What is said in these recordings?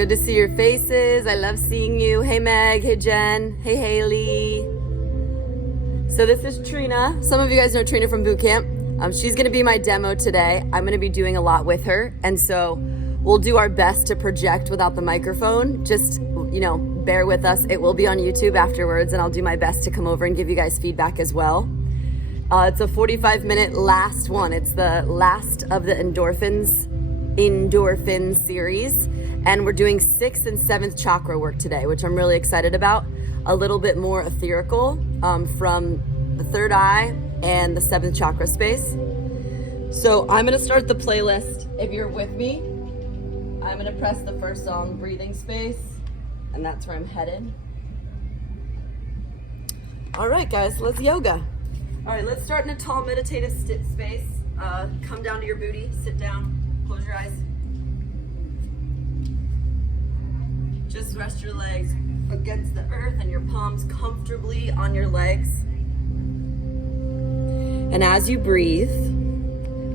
Good to see your faces. I love seeing you. Hey Meg, hey Jen, hey Haley. So this is Trina. Some of you guys know Trina from boot camp. She's gonna be my demo today. I'm gonna be doing a lot with her. And so we'll do our best to project without the microphone. Just, bear with us. It will be on YouTube afterwards, and I'll do my best to come over and give you guys feedback as well. It's a 45-minute last one. It's the last of the INDOOR-PHINS series. And we're doing 6th and 7th chakra work today, which I'm really excited about. A little bit more etherical from the third eye and the 7th chakra space. So I'm gonna start the playlist. If you're with me, I'm gonna press the first song, Breathing Space, and that's where I'm headed. All right, guys, let's yoga. All right, let's start in a tall meditative space. Come down to your booty, sit down, close your eyes. Just rest your legs against the earth and your palms comfortably on your legs. And as you breathe,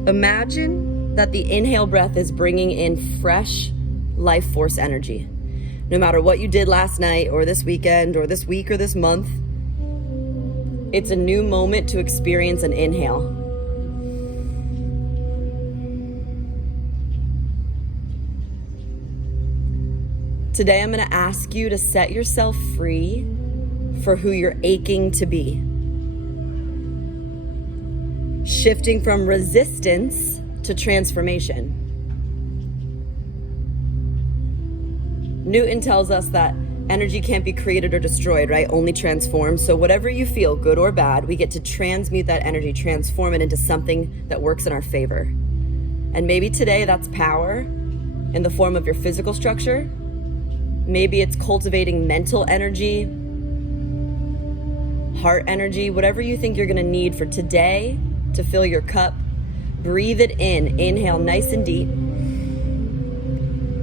imagine that the inhale breath is bringing in fresh life force energy. No matter what you did last night or this weekend or this week or this month, it's a new moment to experience an inhale. Today, I'm gonna ask you to set yourself free for who you're aching to be. Shifting from resistance to transformation. Newton tells us that energy can't be created or destroyed, right? Only transformed. So whatever you feel, good or bad, we get to transmute that energy, transform it into something that works in our favor. And maybe today that's power in the form of your physical structure. Maybe it's cultivating mental energy, heart energy, whatever you think you're gonna need for today to fill your cup. Breathe it in. Inhale nice and deep.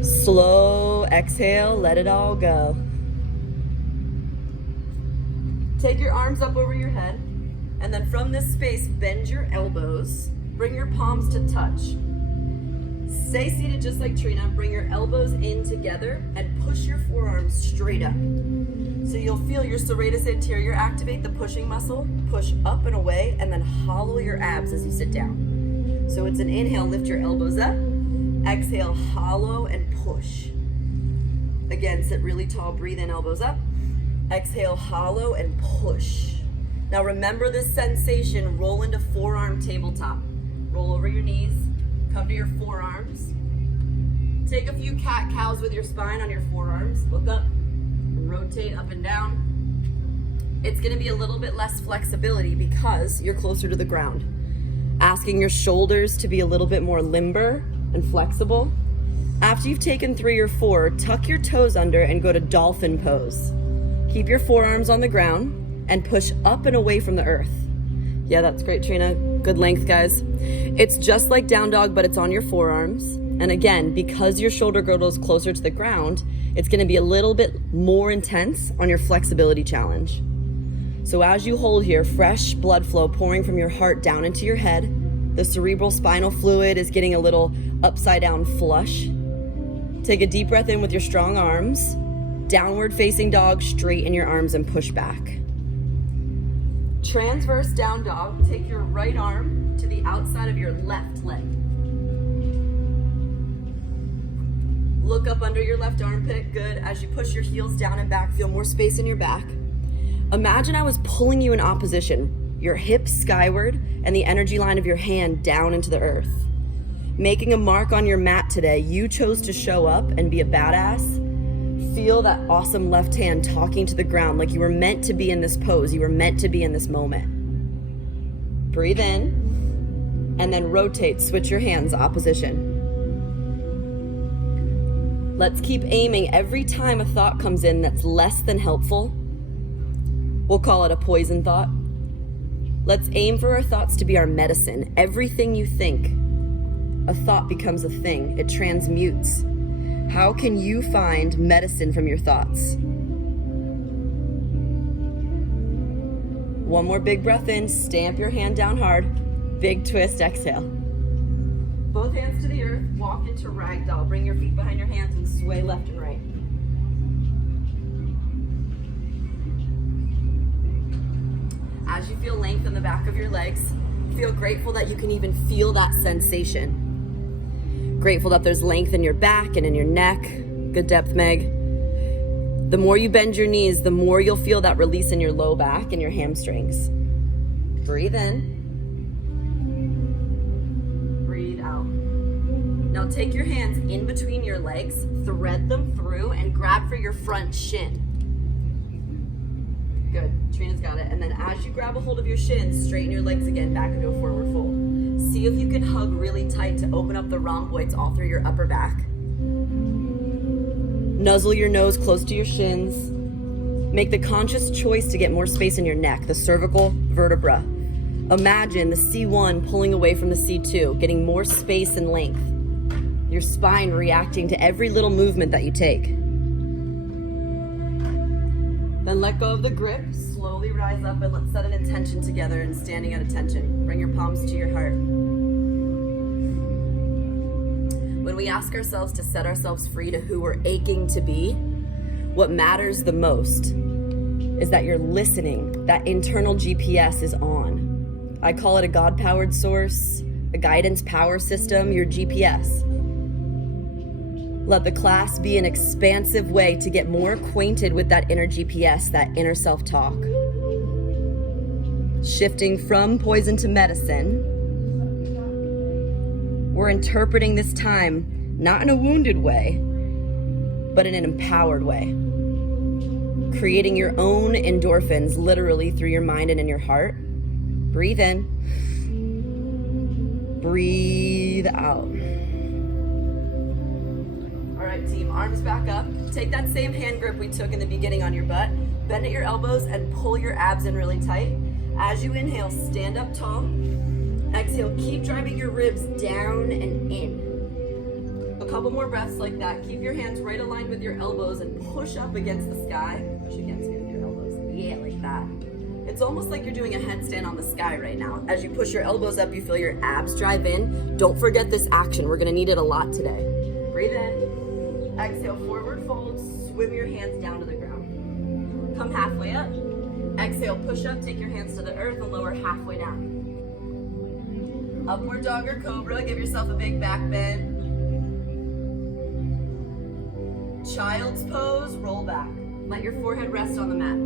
Slow exhale, let it all go. Take your arms up over your head, and then from this space, bend your elbows. Bring your palms to touch. Stay seated just like Trina. Bring your elbows in together and push your forearms straight up. So you'll feel your serratus anterior activate the pushing muscle, push up and away, and then hollow your abs as you sit down. So it's an inhale, lift your elbows up. Exhale, hollow and push. Again, sit really tall, breathe in, elbows up. Exhale, hollow and push. Now remember this sensation, roll into forearm tabletop. Roll over your knees. Come to your forearms. Take a few cat-cows with your spine on your forearms. Look up, rotate up and down. It's gonna be a little bit less flexibility because you're closer to the ground. Asking your shoulders to be a little bit more limber and flexible. After you've taken 3 or 4, tuck your toes under and go to dolphin pose. Keep your forearms on the ground and push up and away from the earth. Yeah, that's great, Trina. Good length, guys. It's just like down dog, but it's on your forearms. And again, because your shoulder girdle is closer to the ground, it's gonna be a little bit more intense on your flexibility challenge. So as you hold here, fresh blood flow pouring from your heart down into your head. The cerebral spinal fluid is getting a little upside down flush. Take a deep breath in with your strong arms. Downward facing dog, straighten your arms and push back. Transverse down dog, take your right arm to the outside of your left leg. Look up under your left armpit, good. As you push your heels down and back, feel more space in your back. Imagine I was pulling you in opposition, your hips skyward and the energy line of your hand down into the earth. Making a mark on your mat today, you chose to show up and be a badass. Feel that awesome left hand talking to the ground like you were meant to be in this pose. You were meant to be in this moment. Breathe in and then rotate, switch your hands, opposition. Let's keep aiming every time a thought comes in that's less than helpful. We'll call it a poison thought. Let's aim for our thoughts to be our medicine. Everything you think, a thought becomes a thing. It transmutes. How can you find medicine from your thoughts? One more big breath in, stamp your hand down hard. Big twist, exhale. Both hands to the earth, walk into ragdoll. Bring your feet behind your hands and sway left and right. As you feel length in the back of your legs, feel grateful that you can even feel that sensation. Grateful that there's length in your back and in your neck. Good depth, Meg. The more you bend your knees, the more you'll feel that release in your low back and your hamstrings. Breathe in. Breathe out. Now take your hands in between your legs, thread them through, and grab for your front shin. Good, Trina's got it. And then as you grab a hold of your shins, straighten your legs again back into a forward fold. See if you can hug really tight to open up the rhomboids all through your upper back. Nuzzle your nose close to your shins. Make the conscious choice to get more space in your neck, the cervical vertebra. Imagine the C1 pulling away from the C2, getting more space and length. Your spine reacting to every little movement that you take. Then let go of the grip, slowly rise up, and let's set an intention together and standing at attention. Bring your palms to your heart. When we ask ourselves to set ourselves free to who we're aching to be, what matters the most is that you're listening, that internal GPS is on. I call it a God-powered source, a guidance power system, your GPS. Let the class be an expansive way to get more acquainted with that inner GPS, that inner self-talk. Shifting from poison to medicine, we're interpreting this time not in a wounded way, but in an empowered way. Creating your own endorphins literally through your mind and in your heart. Breathe in. Breathe out. All right, team, arms back up. Take that same hand grip we took in the beginning on your butt. Bend at your elbows and pull your abs in really tight. As you inhale, stand up tall. Exhale, keep driving your ribs down and in. A couple more breaths like that. Keep your hands right aligned with your elbows and push up against the sky. Push against me with your elbows. Yeah, like that. It's almost like you're doing a headstand on the sky right now. As you push your elbows up, you feel your abs drive in. Don't forget this action. We're gonna need it a lot today. Breathe in. Exhale, forward fold. Swim your hands down to the ground. Come halfway up. Exhale, push up. Take your hands to the earth and lower halfway down. Upward dog or cobra, give yourself a big back bend. Child's pose, roll back. Let your forehead rest on the mat.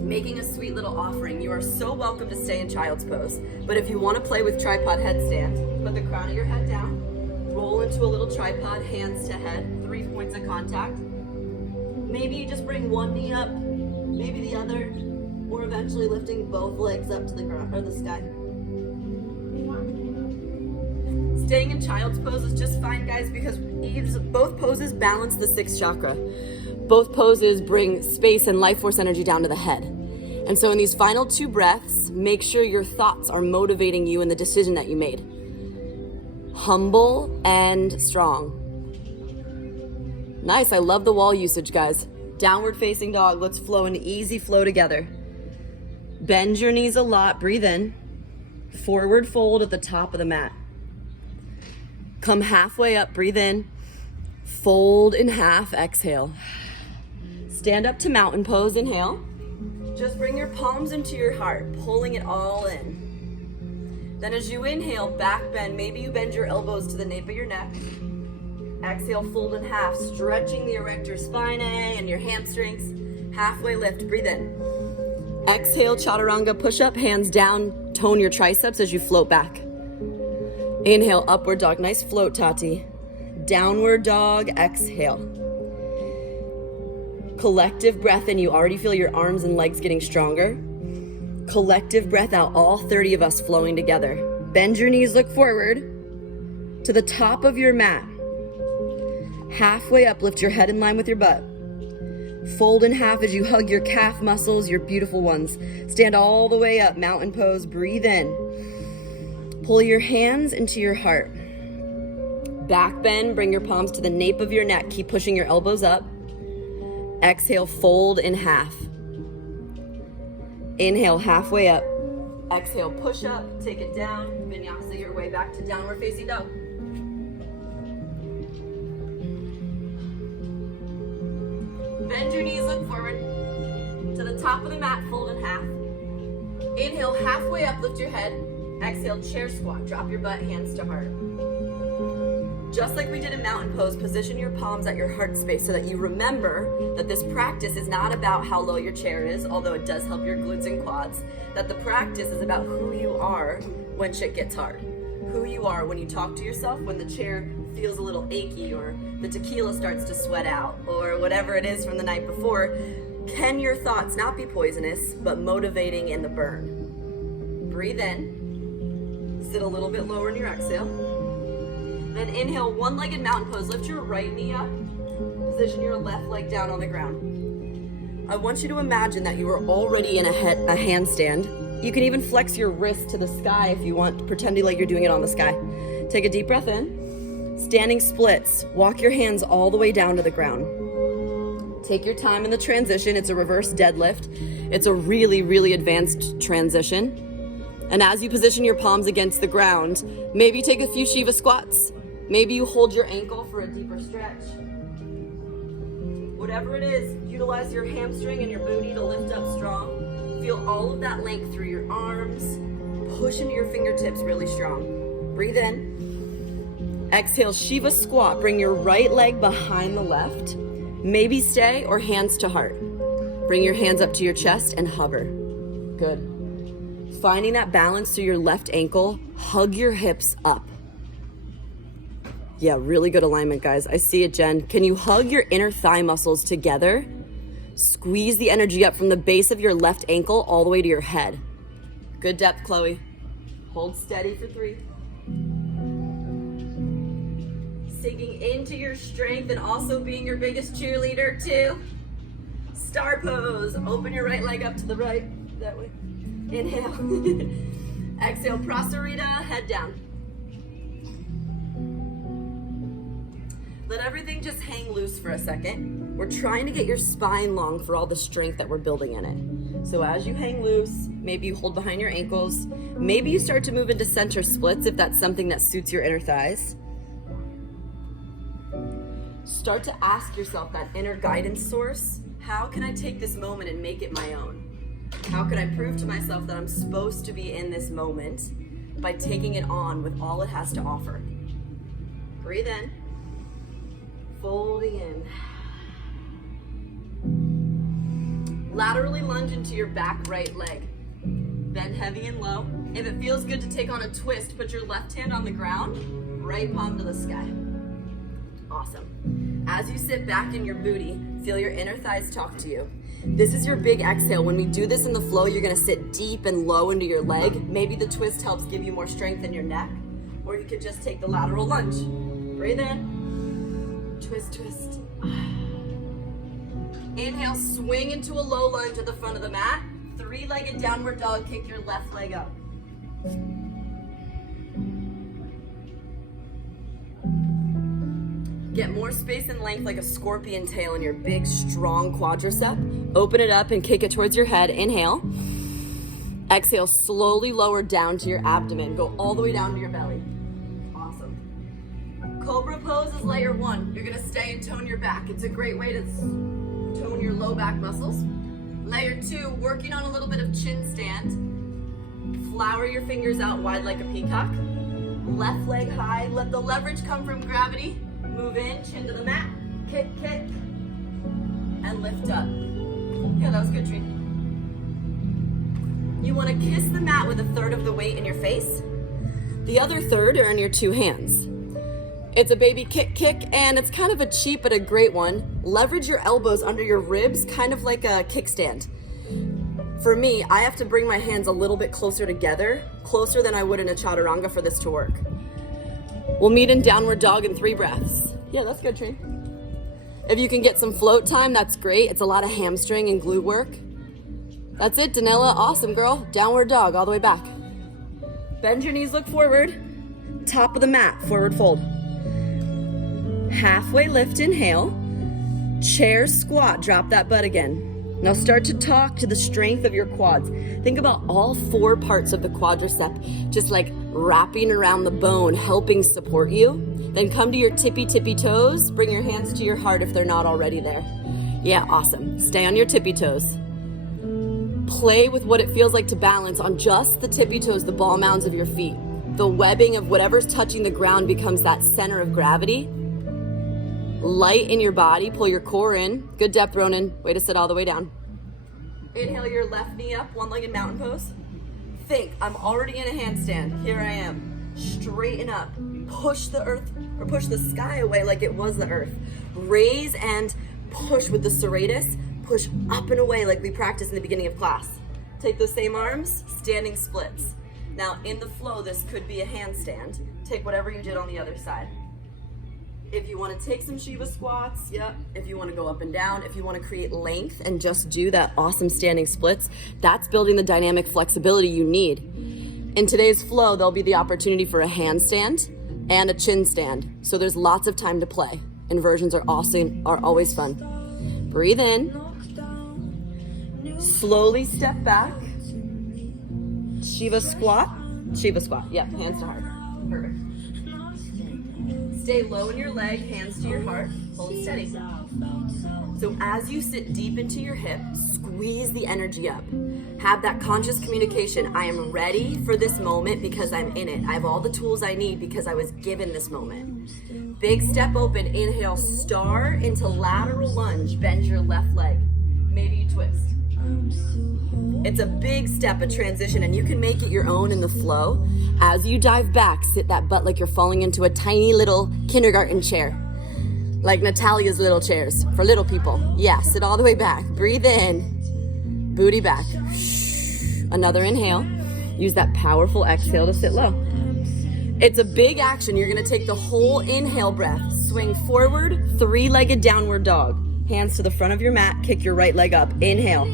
Making a sweet little offering. You are so welcome to stay in child's pose. But if you want to play with tripod headstand, put the crown of your head down, roll into a little tripod, hands to head, 3 points of contact. Maybe you just bring one knee up, maybe the other, or eventually lifting both legs up to the ground or the sky. Staying in child's pose is just fine, guys, because both poses balance the 6th chakra. Both poses bring space and life force energy down to the head. And so in these final 2 breaths, make sure your thoughts are motivating you in the decision that you made. Humble and strong. Nice, I love the wall usage, guys. Downward facing dog, let's flow an easy flow together. Bend your knees a lot, breathe in. Forward fold at the top of the mat. Come halfway up, breathe in. Fold in half, exhale. Stand up to mountain pose, inhale. Just bring your palms into your heart, pulling it all in. Then as you inhale, back bend. Maybe you bend your elbows to the nape of your neck. Exhale, fold in half, stretching the erector spinae and your hamstrings. Halfway lift, breathe in. Exhale, chaturanga push-up, hands down, tone your triceps as you float back. Inhale, upward dog, nice float, Tati. Downward dog, exhale. Collective breath in, you already feel your arms and legs getting stronger. Collective breath out, all 30 of us flowing together. Bend your knees, look forward to the top of your mat. Halfway up, lift your head in line with your butt. Fold in half as you hug your calf muscles, your beautiful ones. Stand all the way up, mountain pose, breathe in. Pull your hands into your heart. Back bend, bring your palms to the nape of your neck. Keep pushing your elbows up. Exhale, fold in half. Inhale, halfway up. Exhale, push up, take it down, vinyasa your way back to downward facing dog. Bend your knees, look forward. To the top of the mat, fold in half. Inhale, halfway up, lift your head. Exhale, chair squat, drop your butt, hands to heart. Just like we did in mountain pose, position your palms at your heart space so that you remember that this practice is not about how low your chair is, although it does help your glutes and quads, that the practice is about who you are when shit gets hard. Who you are when you talk to yourself, when the chair feels a little achy, or the tequila starts to sweat out, or whatever it is from the night before. Can your thoughts not be poisonous, but motivating in the burn? Breathe in, sit a little bit lower in your exhale. Then inhale, one-legged mountain pose. Lift your right knee up, position your left leg down on the ground. I want you to imagine that you are already in a handstand. You can even flex your wrist to the sky if you want, pretending like you're doing it on the sky. Take a deep breath in. Standing splits. Walk your hands all the way down to the ground. Take your time in the transition. It's a reverse deadlift. It's a really, really advanced transition. And as you position your palms against the ground, maybe take a few Shiva squats. Maybe you hold your ankle for a deeper stretch. Whatever it is, utilize your hamstring and your booty to lift up strong. Feel all of that length through your arms. Push into your fingertips really strong. Breathe in. Exhale, Shiva squat. Bring your right leg behind the left. Maybe stay or hands to heart. Bring your hands up to your chest and hover. Good. Finding that balance through your left ankle, hug your hips up. Yeah, really good alignment, guys. I see it, Jen. Can you hug your inner thigh muscles together? Squeeze the energy up from the base of your left ankle all the way to your head. Good depth, Chloe. Hold steady for 3. Sinking into your strength and also being your biggest cheerleader, 2. Star pose. Open your right leg up to the right. That way. Inhale. Exhale, Prasarita, head down. Let everything just hang loose for a second. We're trying to get your spine long for all the strength that we're building in it. So as you hang loose, maybe you hold behind your ankles. Maybe you start to move into center splits if that's something that suits your inner thighs. Start to ask yourself that inner guidance source. How can I take this moment and make it my own? How can I prove to myself that I'm supposed to be in this moment by taking it on with all it has to offer? Breathe in. Folding in. Laterally lunge into your back right leg. Bend heavy and low. If it feels good to take on a twist, put your left hand on the ground, right palm to the sky. Awesome. As you sit back in your booty, feel your inner thighs talk to you. This is your big exhale. When we do this in the flow, you're gonna sit deep and low into your leg. Maybe the twist helps give you more strength in your neck, or you could just take the lateral lunge. Breathe in. Twist, twist. Inhale, swing into a low lunge at the front of the mat. 3-legged downward dog, kick your left leg up. Get more space and length like a scorpion tail in your big, strong quadricep. Open it up and kick it towards your head. Inhale. Exhale, slowly lower down to your abdomen. Go all the way down to your belly. Cobra pose is layer 1. You're gonna stay and tone your back. It's a great way to tone your low back muscles. Layer 2, working on a little bit of chin stand. Flower your fingers out wide like a peacock. Left leg high, let the leverage come from gravity. Move in, chin to the mat, kick, kick, and lift up. Yeah, that was good, Tree. You wanna kiss the mat with 1/3 of the weight in your face. The other 1/3 are in your 2 hands. It's a baby kick, kick, and it's kind of a cheap but a great one. Leverage your elbows under your ribs, kind of like a kickstand. For me, I have to bring my hands a little bit closer together, closer than I would in a chaturanga for this to work. We'll meet in downward dog in 3 breaths. Yeah, that's good, Tree. If you can get some float time, that's great. It's a lot of hamstring and glute work. That's it, Danila. Awesome, girl. Downward dog, all the way back. Bend your knees, look forward. Top of the mat, forward fold. Halfway lift, inhale. Chair squat, drop that butt again. Now start to talk to the strength of your quads. Think about all 4 parts of the quadricep just like wrapping around the bone, helping support you. Then come to your tippy toes. Bring your hands to your heart if they're not already there. Yeah, awesome. Stay on your tippy toes. Play with what it feels like to balance on just the tippy toes, the ball mounds of your feet. The webbing of whatever's touching the ground becomes that center of gravity. Light in your body, pull your core in. Good depth, Ronan. Way to sit all the way down. Inhale your left knee up, one-legged mountain pose. Think, I'm already in a handstand. Here I am. Straighten up. Push the earth, or push the sky away like it was the earth. Raise and push with the serratus. Push up and away like we practiced in the beginning of class. Take those same arms, standing splits. Now in the flow, this could be a handstand. Take whatever you did on the other side. If you want to take some Shiva squats, yep. If you want to go up and down, if you want to create length and just do that awesome standing splits, that's building the dynamic flexibility you need. In today's flow, there'll be the opportunity for a handstand and a chin stand. So there's lots of time to play. Inversions are always fun. Breathe in. Slowly step back. Shiva squat. Yep, hands to heart. Perfect. Stay low in your leg, hands to your heart, hold steady. So as you sit deep into your hip, squeeze the energy up. Have that conscious communication. I am ready for this moment because I'm in it. I have all the tools I need because I was given this moment. Big step open, inhale, star into lateral lunge, bend your left leg. Maybe you twist. It's a big step, a transition, and you can make it your own in the flow. As you dive back, sit that butt like you're falling into a tiny little kindergarten chair. Like Natalia's little chairs for little people. Yeah, sit all the way back. Breathe in, booty back. Another inhale. Use that powerful exhale to sit low. It's a big action. You're gonna take the whole inhale breath. Swing forward, 3-legged downward dog. Hands to the front of your mat, kick your right leg up. Inhale.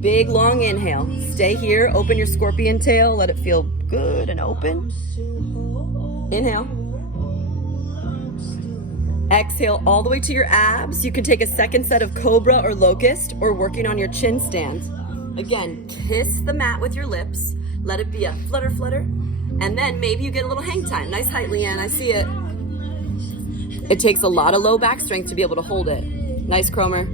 Big, long inhale. Stay here, open your scorpion tail, let it feel good and open. Inhale. Exhale all the way to your abs. You can take a second set of cobra or locust or working on your chin stand. Again, kiss the mat with your lips. Let it be a flutter, flutter. And then maybe you get a little hang time. Nice height, Leanne, I see it. It takes a lot of low back strength to be able to hold it. Nice, Cromer.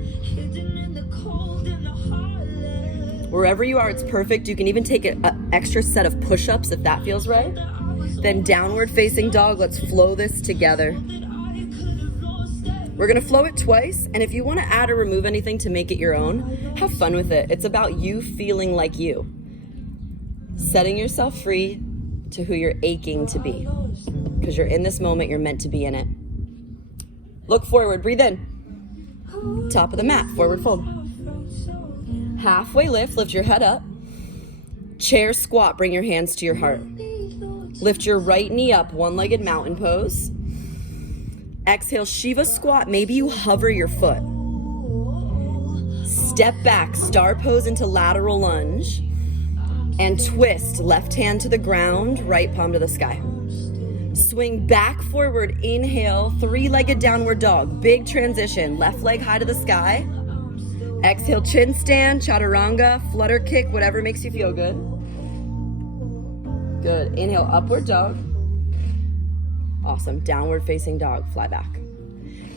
Wherever you are, it's perfect. You can even take an extra set of push-ups if that feels right. Then downward facing dog. Let's flow this together. We're gonna flow it twice, and if you wanna add or remove anything to make it your own, have fun with it. It's about you feeling like you. Setting yourself free to who you're aching to be. Because you're in this moment, you're meant to be in it. Look forward, breathe in. Top of the mat, forward fold. Halfway lift, lift your head up. Chair squat, bring your hands to your heart. Lift your right knee up, one-legged mountain pose. Exhale, Shiva squat, maybe you hover your foot. Step back, star pose into lateral lunge. And twist, left hand to the ground, right palm to the sky. Swing back forward, inhale, 3-legged downward dog. Big transition, left leg high to the sky. Exhale, chin stand, chaturanga, flutter kick, whatever makes you feel good. Good, inhale, upward dog. Awesome, downward facing dog, fly back.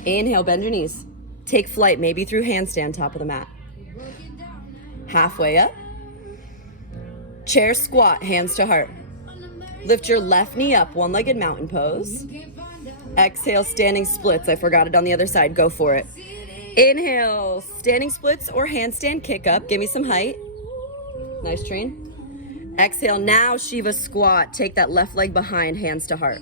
Inhale, bend your knees. Take flight, maybe through handstand, top of the mat. Halfway up. Chair squat, hands to heart. Lift your left knee up, one-legged mountain pose. Exhale, standing splits. I forgot it on the other side, go for it. Inhale, standing splits or handstand kick up. Give me some height. Nice train. Exhale, now Shiva squat. Take that left leg behind, hands to heart.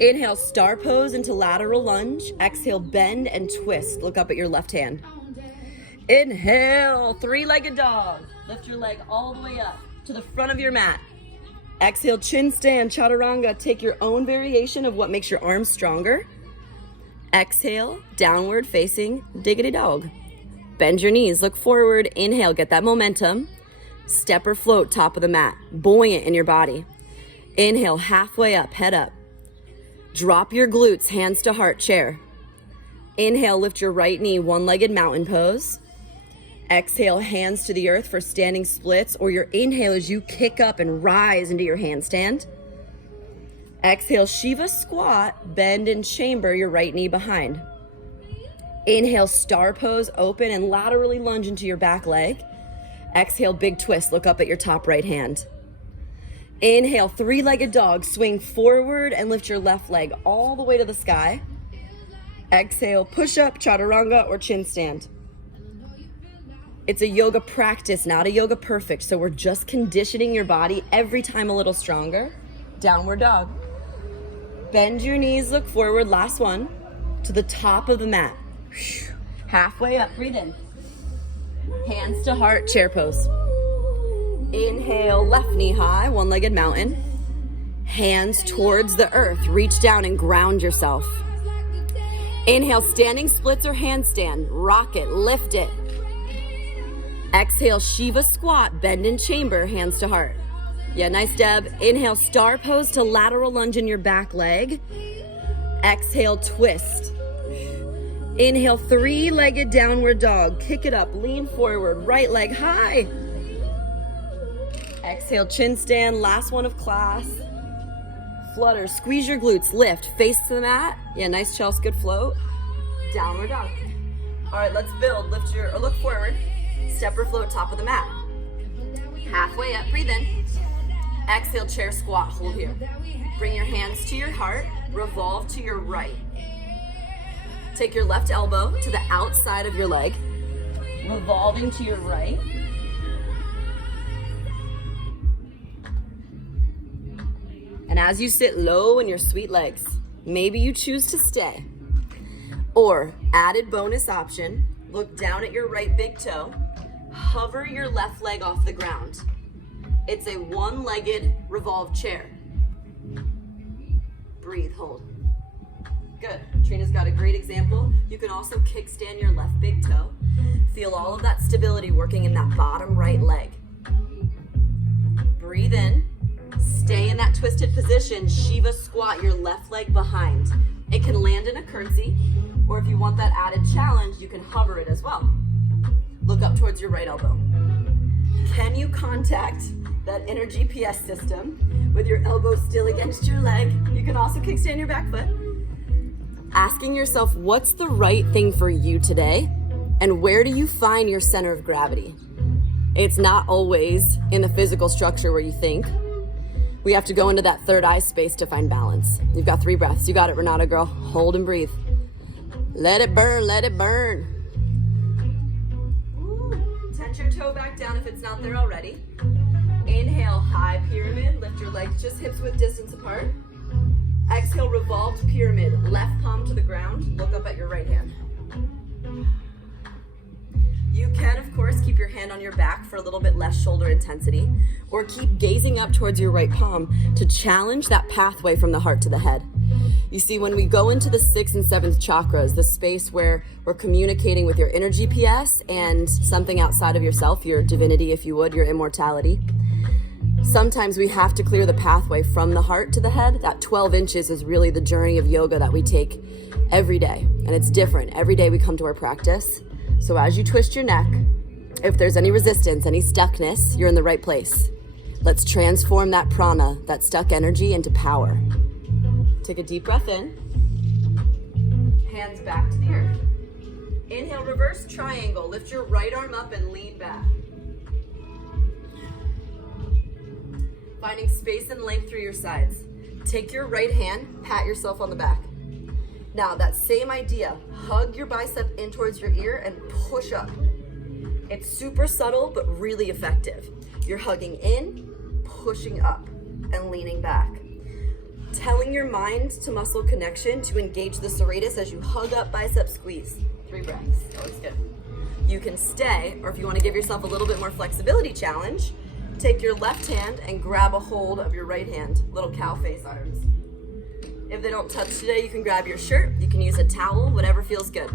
Inhale, star pose into lateral lunge. Exhale, bend and twist. Look up at your left hand. Inhale, 3-legged dog. Lift your leg all the way up to the front of your mat. Exhale, chin stand, chaturanga. Take your own variation of what makes your arms stronger. Exhale, downward facing diggity dog. Bend your knees, look forward. Inhale, get that momentum. Step or float, top of the mat. Buoyant in your body. Inhale, halfway up, head up. Drop your glutes, hands to heart, chair. Inhale, lift your right knee, one-legged mountain pose. Exhale, hands to the earth for standing splits, or your inhale as you kick up and rise into your handstand. Exhale, Shiva squat, bend and chamber your right knee behind. Inhale, star pose, open and laterally lunge into your back leg. Exhale, big twist, look up at your top right hand. Inhale, three-legged dog, swing forward and lift your left leg all the way to the sky. Exhale, push up, chaturanga or chin stand. It's a yoga practice, not a yoga perfect, so we're just conditioning your body every time a little stronger. Downward dog. Bend your knees, look forward, last one, to the top of the mat. Halfway up, breathe in. Hands to heart, chair pose. Inhale, left knee high, one-legged mountain. Hands towards the earth, reach down and ground yourself. Inhale, standing splits or handstand, rock it, lift it. Exhale, Shiva squat, bend and chamber, hands to heart. Yeah, nice, Deb. Inhale, star pose to lateral lunge in your back leg. Exhale, twist. Inhale, three-legged downward dog. Kick it up, lean forward, right leg high. Exhale, chin stand, last one of class. Flutter, squeeze your glutes, lift, face to the mat. Yeah, nice chest, good float. Downward dog. All right, let's build. Look forward. Step or float, top of the mat. Halfway up, breathe in. Exhale, chair squat, hold here. Bring your hands to your heart, revolve to your right. Take your left elbow to the outside of your leg, revolving to your right. And as you sit low in your sweet legs, maybe you choose to stay. Or, added bonus option, look down at your right big toe, hover your left leg off the ground. It's a one-legged revolved chair. Breathe, hold. Good. Trina's got a great example. You can also kickstand your left big toe. Feel all of that stability working in that bottom right leg. Breathe in. Stay in that twisted position. Shiva squat your left leg behind. It can land in a curtsy, or if you want that added challenge, you can hover it as well. Look up towards your right elbow. Can you contact that inner GPS system with your elbow still against your leg? You can also kickstand your back foot. Asking yourself, what's the right thing for you today? And where do you find your center of gravity? It's not always in the physical structure where you think. We have to go into that third eye space to find balance. You've got 3 breaths. You got it, Renata girl. Hold and breathe. Let it burn, let it burn. Ooh. Tense your toe back down if it's not there already. Inhale, high pyramid. Lift your legs just hips width distance apart. Exhale, revolved pyramid. Left palm to the ground. Look up at your right hand. You can, of course, keep your hand on your back for a little bit less shoulder intensity, or keep gazing up towards your right palm to challenge that pathway from the heart to the head. You see, when we go into the 6th and 7th chakras, the space where we're communicating with your inner GPS and something outside of yourself, your divinity, if you would, your immortality, sometimes we have to clear the pathway from the heart to the head. That 12 inches is really the journey of yoga that we take every day, and it's different. Every day we come to our practice. So as you twist your neck, if there's any resistance, any stuckness, you're in the right place. Let's transform that prana, that stuck energy, into power. Take a deep breath in. Hands back to the earth. Inhale, reverse triangle. Lift your right arm up and lean back. Finding space and length through your sides. Take your right hand, pat yourself on the back. Now, that same idea, hug your bicep in towards your ear and push up. It's super subtle, but really effective. You're hugging in, pushing up, and leaning back. Telling your mind to muscle connection to engage the serratus as you hug up, bicep squeeze. 3 breaths, always good. You can stay, or if you want to give yourself a little bit more flexibility challenge, take your left hand and grab a hold of your right hand, little cow face arms. If they don't touch today, you can grab your shirt. You can use a towel, whatever feels good.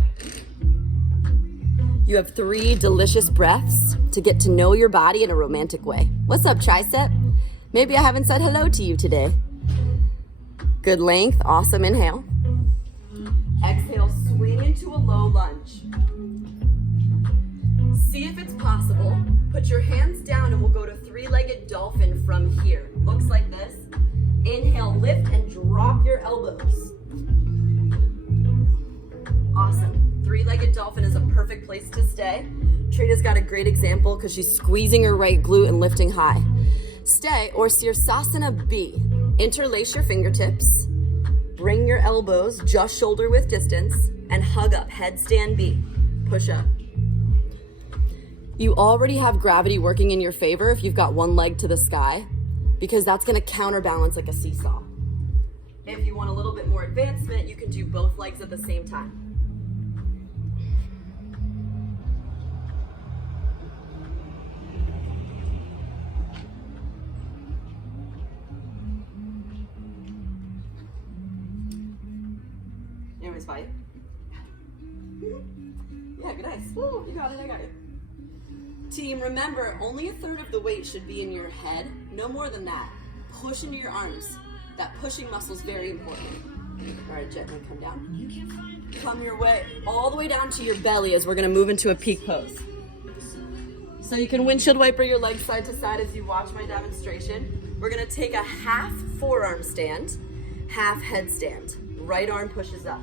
You have 3 delicious breaths to get to know your body in a romantic way. What's up, tricep? Maybe I haven't said hello to you today. Good length, awesome, inhale. Exhale, swing into a low lunge. See if it's possible. Put your hands down and we'll go to three-legged dolphin from here. Looks like this. Inhale, lift and drop your elbows. Awesome. Three-legged dolphin is a perfect place to stay. Trina's got a great example because she's squeezing her right glute and lifting high. Stay, or Sirsasana B. Interlace your fingertips. Bring your elbows just shoulder width distance and hug up, headstand B. Push up. You already have gravity working in your favor if you've got one leg to the sky, because that's gonna counterbalance like a seesaw. If you want a little bit more advancement, you can do both legs at the same time. Anyways, fight. Yeah, good nice. Woo, you got it, I got it. Team, remember, only a third of the weight should be in your head, no more than that. Push into your arms. That pushing muscle is very important. All right, gently come down. Come your way, all the way down to your belly as we're gonna move into a peak pose. So you can windshield wiper your legs side to side as you watch my demonstration. We're gonna take a half forearm stand, half headstand. Right arm pushes up.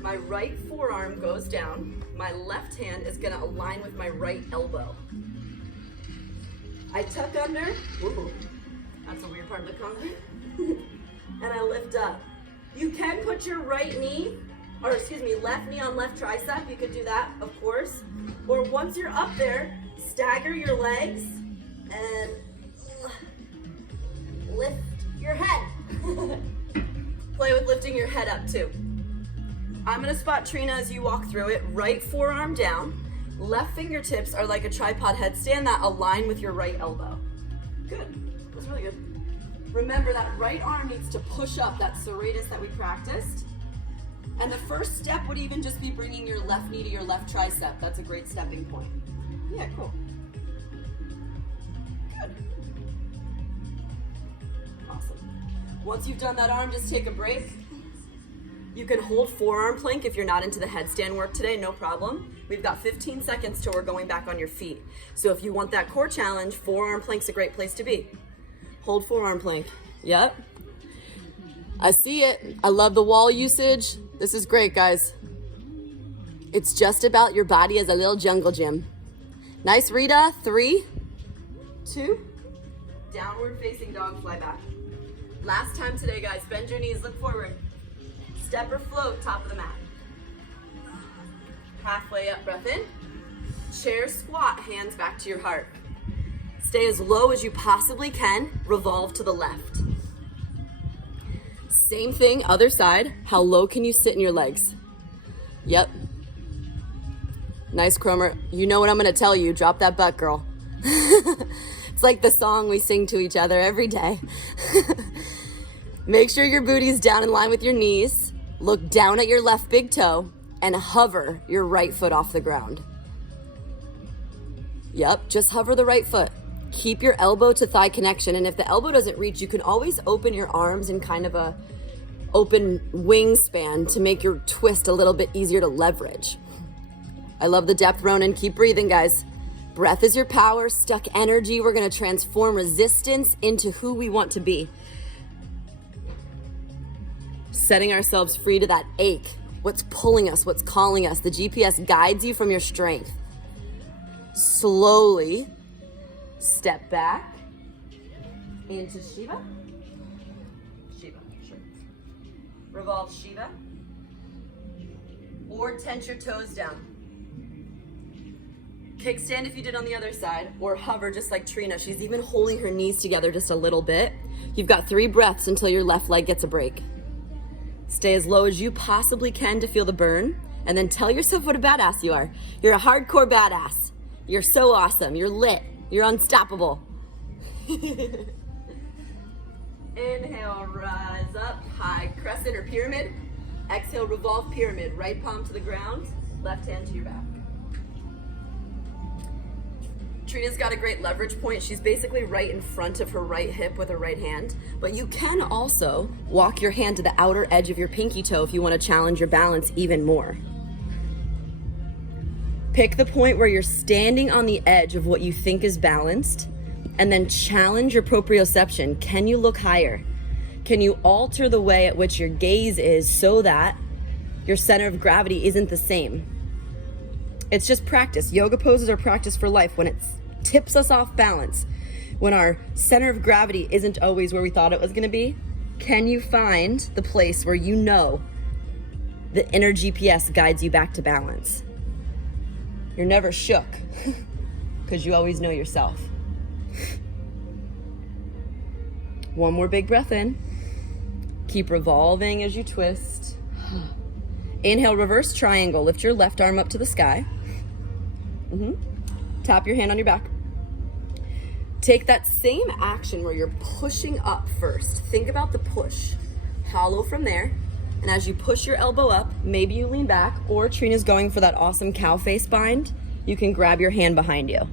My right forearm goes down. My left hand is gonna align with my right elbow. I tuck under. Ooh, that's a weird part of the concert. And I lift up. You can put your right knee, or excuse me, left knee on left tricep. You could do that, of course. Or once you're up there, stagger your legs and lift your head. Play with lifting your head up too. I'm gonna spot Trina as you walk through it. Right forearm down. Left fingertips are like a tripod headstand that align with your right elbow. Good, that's really good. Remember that right arm needs to push up, that serratus that we practiced. And the first step would even just be bringing your left knee to your left tricep. That's a great stepping point. Yeah, cool. Good. Awesome. Once you've done that arm, just take a break. You can hold forearm plank if you're not into the headstand work today, no problem. We've got 15 seconds till we're going back on your feet. So if you want that core challenge, forearm plank's a great place to be. Hold forearm plank. Yep. I see it. I love the wall usage. This is great, guys. It's just about your body as a little jungle gym. Nice, Rita. 3, 2, downward facing dog, fly back. Last time today, guys. Bend your knees, look forward. Step or float, top of the mat. Halfway up, breath in. Chair squat, hands back to your heart. Stay as low as you possibly can, revolve to the left. Same thing, other side. How low can you sit in your legs? Yep. Nice, Cromer. You know what I'm gonna tell you, drop that butt, girl. It's like the song we sing to each other every day. Make sure your booty's down in line with your knees. Look down at your left big toe and hover your right foot off the ground. Yep, just hover the right foot. Keep your elbow to thigh connection, and if the elbow doesn't reach, you can always open your arms in kind of a open wingspan to make your twist a little bit easier to leverage. I love the depth, Ronan. Keep breathing, guys. Breath is your power, stuck energy. We're gonna transform resistance into who we want to be. Setting ourselves free to that ache. What's pulling us, what's calling us. The GPS guides you from your strength. Slowly step back into Shiva. Shiva, sure. Revolve Shiva. Or tense your toes down. Kickstand if you did on the other side, or hover just like Trina. She's even holding her knees together just a little bit. You've got 3 breaths until your left leg gets a break. Stay as low as you possibly can to feel the burn, and then tell yourself what a badass you are. You're a hardcore badass. You're so awesome. You're lit. You're unstoppable. Inhale, rise up, high crescent or pyramid. Exhale, revolve pyramid. Right palm to the ground, left hand to your back. Trina's got a great leverage point. She's basically right in front of her right hip with her right hand, but you can also walk your hand to the outer edge of your pinky toe if you want to challenge your balance even more. Pick the point where you're standing on the edge of what you think is balanced, and then challenge your proprioception. Can you look higher? Can you alter the way at which your gaze is so that your center of gravity isn't the same? It's just practice. Yoga poses are practice for life. When it tips us off balance, when our center of gravity isn't always where we thought it was going to be, can you find the place where you know the inner GPS guides you back to balance? You're never shook because you always know yourself. One more big breath in. Keep revolving as you twist. Inhale, reverse triangle. Lift your left arm up to the sky. Tap your hand on your back. Take that same action where you're pushing up first. Think about the push. Hollow from there. And as you push your elbow up, maybe you lean back, or Trina's going for that awesome cow face bind. You can grab your hand behind you.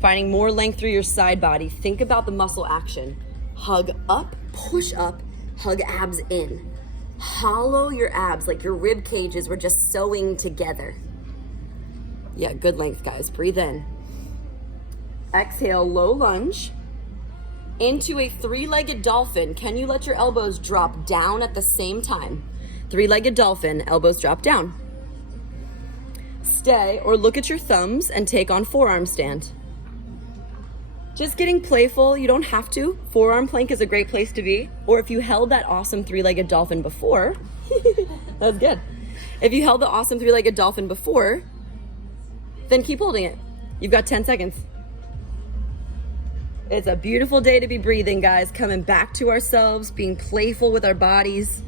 Finding more length through your side body. Think about the muscle action. Hug up, push up, hug abs in. Hollow your abs like your rib cages were just sewing together. Yeah, good length, guys. Breathe in. Exhale, low lunge. Into a three-legged dolphin. Can you let your elbows drop down at the same time? Three-legged dolphin, elbows drop down. Stay or look at your thumbs and take on forearm stand. Just getting playful, you don't have to. Forearm plank is a great place to be. Or if you held that awesome three-legged dolphin before, that's good. If you held the awesome three-legged dolphin before, then keep holding it. You've got 10 seconds. It's a beautiful day to be breathing, guys. Coming back to ourselves, being playful with our bodies.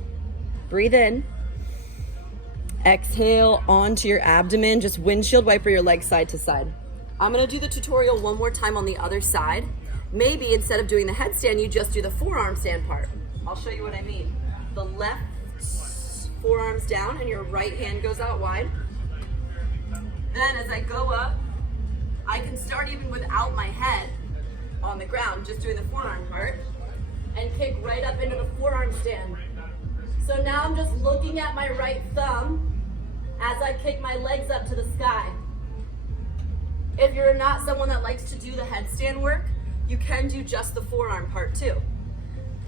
Breathe in. Exhale onto your abdomen. Just windshield wiper your legs side to side. I'm gonna do the tutorial one more time on the other side. Maybe instead of doing the headstand, you just do the forearm stand part. I'll show you what I mean. The left forearm's down and your right hand goes out wide. Then as I go up, I can start even without my head on the ground, just doing the forearm part, and kick right up into the forearm stand. So now I'm just looking at my right thumb as I kick my legs up to the sky. If you're not someone that likes to do the headstand work, you can do just the forearm part too.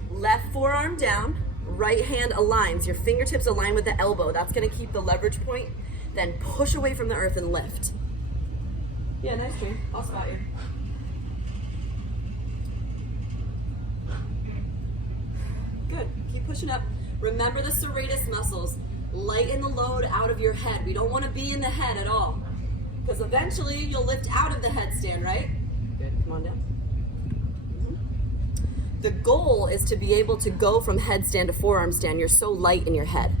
Left forearm down, right hand aligns. Your fingertips align with the elbow. That's gonna keep the leverage point. Then push away from the earth and lift. Yeah, nice, Trina. I'll spot you. Good, keep pushing up. Remember the serratus muscles. Lighten the load out of your head. We don't want to be in the head at all, because eventually you'll lift out of the headstand, right? Good, come on down. The goal is to be able to go from headstand to forearm stand. You're so light in your head.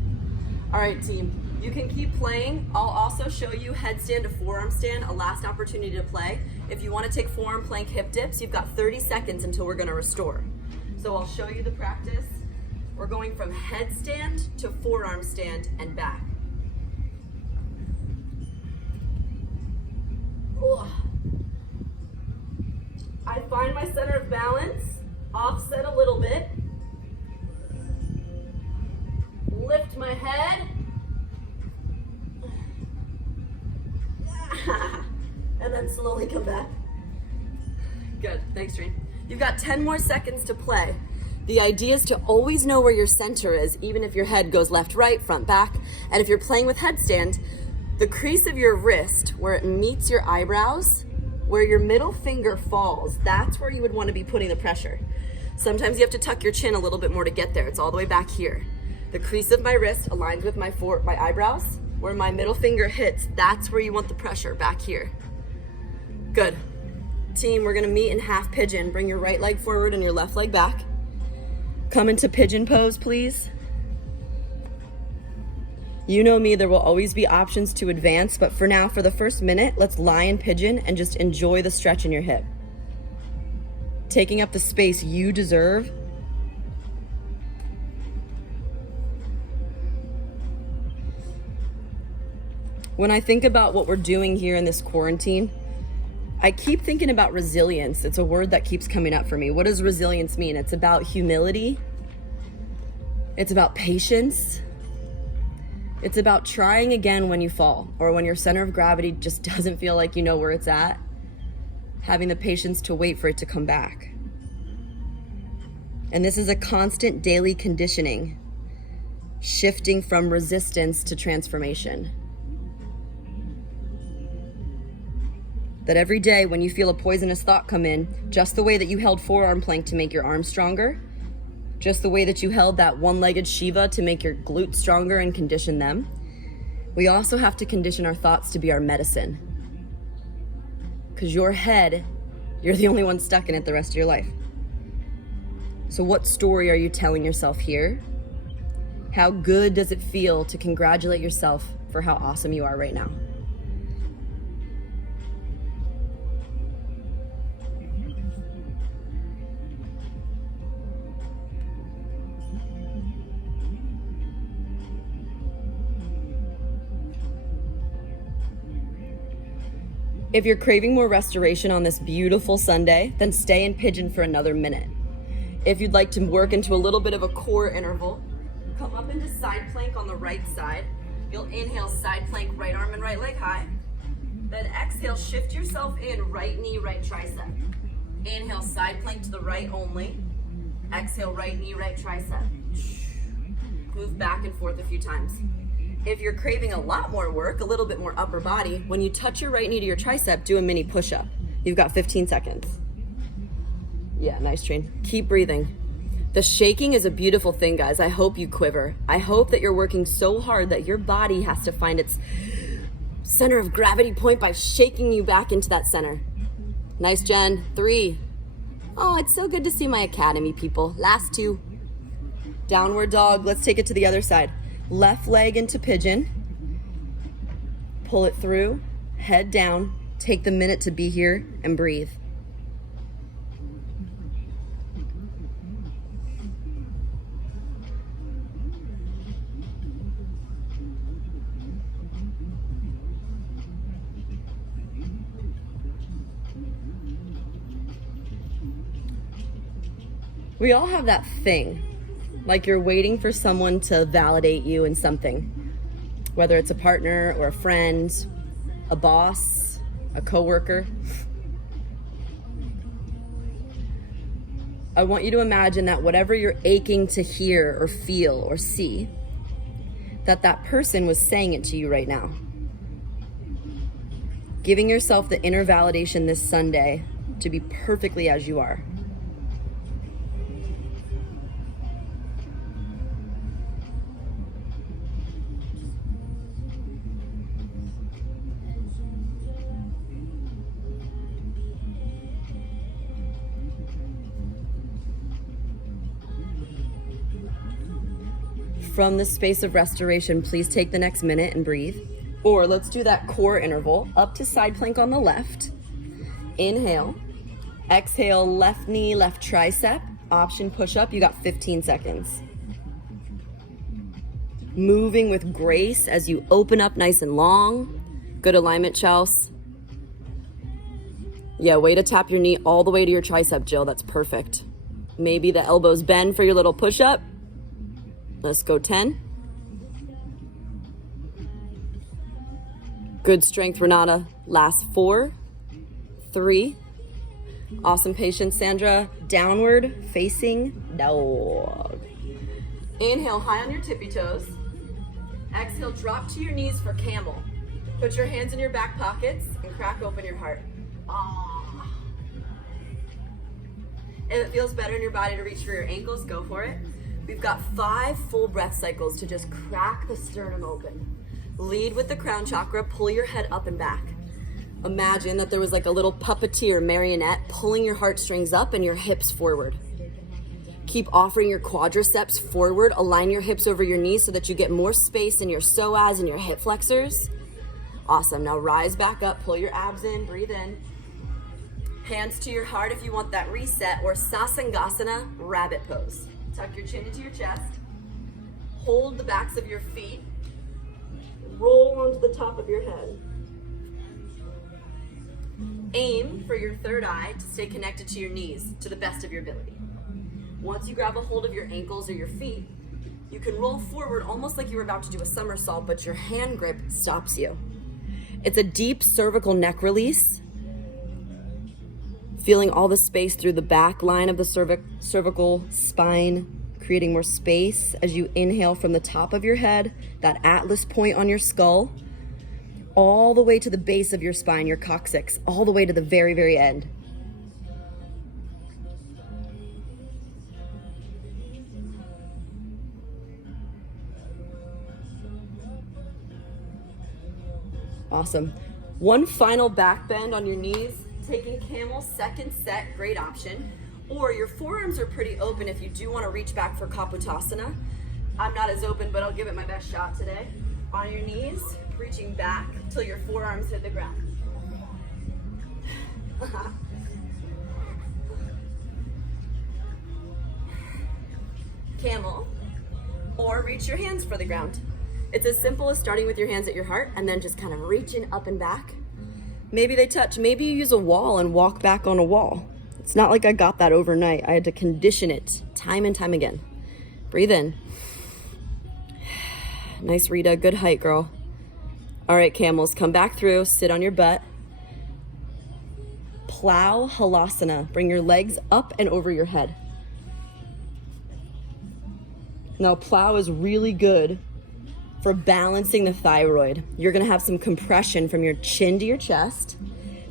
All right, team, you can keep playing. I'll also show you headstand to forearm stand, a last opportunity to play. If you want to take forearm plank hip dips, you've got 30 seconds until we're going to restore. So I'll show you the practice. We're going from headstand to forearm stand and back. I find my center of balance, offset a little bit, lift my head, and then slowly come back. Good, thanks, Trina. You've got 10 more seconds to play. The idea is to always know where your center is, even if your head goes left, right, front, back. And if you're playing with headstand, the crease of your wrist, where it meets your eyebrows, where your middle finger falls, that's where you would want to be putting the pressure. Sometimes you have to tuck your chin a little bit more to get there. It's all the way back here. The crease of my wrist aligns with my eyebrows. Where my middle finger hits, that's where you want the pressure, back here. Good. Team, we're gonna meet in half pigeon. Bring your right leg forward and your left leg back. Come into pigeon pose, please. You know me, there will always be options to advance, but for now, for the first minute, let's lie in pigeon and just enjoy the stretch in your hip. Taking up the space you deserve. When I think about what we're doing here in this quarantine, I keep thinking about resilience. It's a word that keeps coming up for me. What does resilience mean? It's about humility. It's about patience. It's about trying again when you fall, or when your center of gravity just doesn't feel like you know where it's at, having the patience to wait for it to come back. And this is a constant daily conditioning, shifting from resistance to transformation. That every day when you feel a poisonous thought come in, just the way that you held forearm plank to make your arms stronger, just the way that you held that one-legged Shiva to make your glutes stronger and condition them, we also have to condition our thoughts to be our medicine. Because your head, you're the only one stuck in it the rest of your life. So what story are you telling yourself here? How good does it feel to congratulate yourself for how awesome you are right now? If you're craving more restoration on this beautiful Sunday, then stay in pigeon for another minute. If you'd like to work into a little bit of a core interval, come up into side plank on the right side. You'll inhale, side plank, right arm and right leg high. Then exhale, shift yourself in, right knee, right tricep. Inhale, side plank to the right only. Exhale, right knee, right tricep. Move back and forth a few times. If you're craving a lot more work, a little bit more upper body, when you touch your right knee to your tricep, do a mini push-up. You've got 15 seconds. Yeah, nice train. Keep breathing. The shaking is a beautiful thing, guys. I hope you quiver. I hope that you're working so hard that your body has to find its center of gravity point by shaking you back into that center. Nice, Jen. 3. Oh, it's so good to see my academy people. Last 2. Downward dog. Let's take it to the other side. Left leg into pigeon. Pull it through. Head down. Take the minute to be here and breathe. We all have that thing, like you're waiting for someone to validate you in something, whether it's a partner or a friend, a boss, a coworker. I want you to imagine that whatever you're aching to hear or feel or see, that person was saying it to you right now. Giving yourself the inner validation this Sunday to be perfectly as you are. From the space of restoration, please take the next minute and breathe. Or let's do that core interval, up to side plank on the left. Inhale. Exhale, left knee, left tricep. Option push-up, you got 15 seconds. Moving with grace as you open up nice and long. Good alignment, Chelsea. Yeah, way to tap your knee all the way to your tricep, Jill. That's perfect. Maybe the elbows bend for your little push-up. Let's go 10. Good strength, Renata. Last 4, 3. Awesome patience, Sandra. Downward facing dog. Inhale, high on your tippy toes. Exhale, drop to your knees for camel. Put your hands in your back pockets and crack open your heart. Ah. If it feels better in your body to reach for your ankles, go for it. We've got 5 full breath cycles to just crack the sternum open. Lead with the crown chakra, pull your head up and back. Imagine that there was like a little puppeteer marionette pulling your heartstrings up and your hips forward. Keep offering your quadriceps forward, align your hips over your knees so that you get more space in your psoas and your hip flexors. Awesome, now rise back up, pull your abs in, breathe in. Hands to your heart if you want that reset, or Sasangasana, rabbit pose. Tuck your chin into your chest. Hold the backs of your feet. Roll onto the top of your head. Aim for your third eye to stay connected to your knees to the best of your ability. Once you grab a hold of your ankles or your feet, You can roll forward almost like you were about to do a somersault, but your hand grip stops you. It's a deep cervical neck release. Feeling all the space through the back line of the cervical spine, creating more space as you inhale from the top of your head, that atlas point on your skull, all the way to the base of your spine, your coccyx, all the way to the very, very end. Awesome. One final back bend on your knees, taking camel second set, great option. Or your forearms are pretty open if you do want to reach back for Kapotasana. I'm not as open, but I'll give it my best shot today. On your knees, reaching back till your forearms hit the ground. Camel, or reach your hands for the ground. It's as simple as starting with your hands at your heart and then just kind of reaching up and back. Maybe they touch, maybe you use a wall and walk back on a wall. It's not like I got that overnight. I had to condition it time and time again. Breathe in. Nice, Rita, good height, girl. All right, camels, come back through, sit on your butt. Plow halasana, bring your legs up and over your head. Now, plow is really good for balancing the thyroid. You're gonna have some compression from your chin to your chest.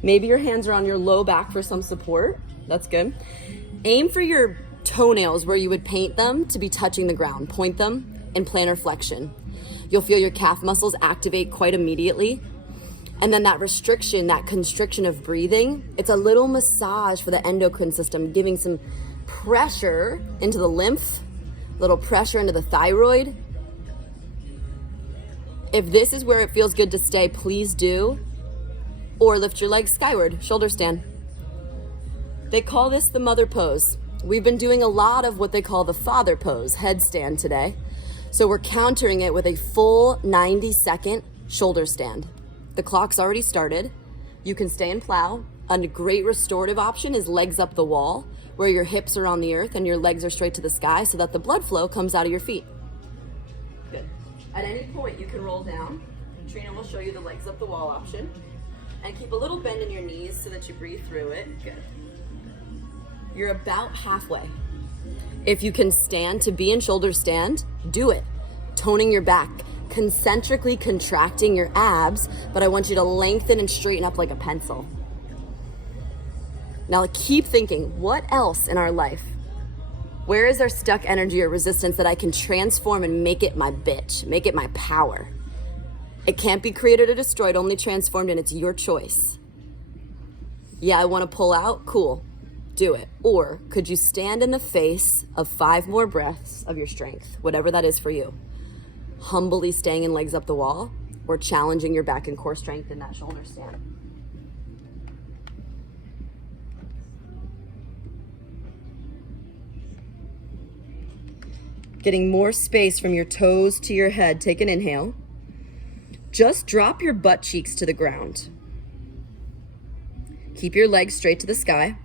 Maybe your hands are on your low back for some support. That's good. Aim for your toenails where you would paint them to be touching the ground. Point them in plantar flexion. You'll feel your calf muscles activate quite immediately. And then that restriction, that constriction of breathing, it's a little massage for the endocrine system, giving some pressure into the lymph, a little pressure into the thyroid. If this is where it feels good to stay, please do. Or lift your legs skyward, shoulder stand. They call this the mother pose. We've been doing a lot of what they call the father pose, headstand today. So we're countering it with a full 90-second shoulder stand. The clock's already started. You can stay and plow. A great restorative option is legs up the wall, where your hips are on the earth and your legs are straight to the sky so that the blood flow comes out of your feet. Good. At any point, you can roll down. Trina will show you the legs up the wall option. And keep a little bend in your knees so that you breathe through it. Good. You're about halfway. If you can stand to be in shoulder stand, do it. Toning your back, concentrically contracting your abs, but I want you to lengthen and straighten up like a pencil. Now keep thinking, what else in our life? Where is our stuck energy or resistance that I can transform and make it my bitch, make it my power? It can't be created or destroyed, only transformed, and it's your choice. Yeah, I want to pull out, cool. Do it. Or could you stand in the face of 5 more breaths of your strength, whatever that is for you? Humbly staying in legs up the wall or challenging your back and core strength in that shoulder stand. Getting more space from your toes to your head. Take an inhale. Just drop your butt cheeks to the ground. Keep your legs straight to the sky.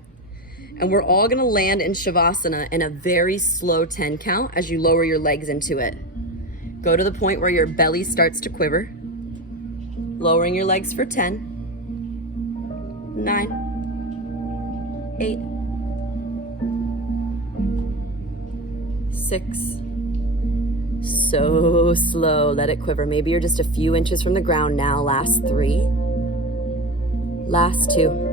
And we're all gonna land in Shavasana in a very slow 10 count as you lower your legs into it. Go to the point where your belly starts to quiver. Lowering your legs for 10, 9, 8, 6. So slow, let it quiver. Maybe you're just a few inches from the ground now. Last 3, last 2.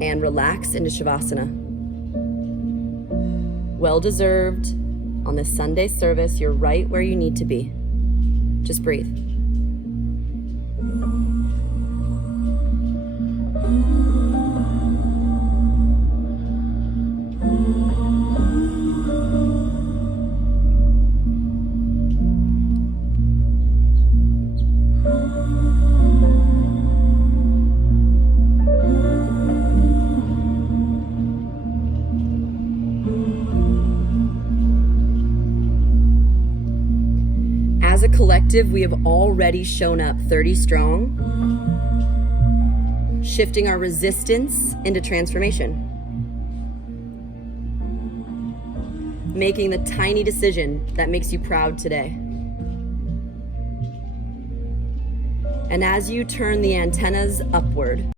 And relax into Shavasana. Well deserved. On this Sunday service, you're right where you need to be. Just breathe. As a collective, we have already shown up 30 strong, shifting our resistance into transformation. making the tiny decision that makes you proud today. And as you turn the antennas upward,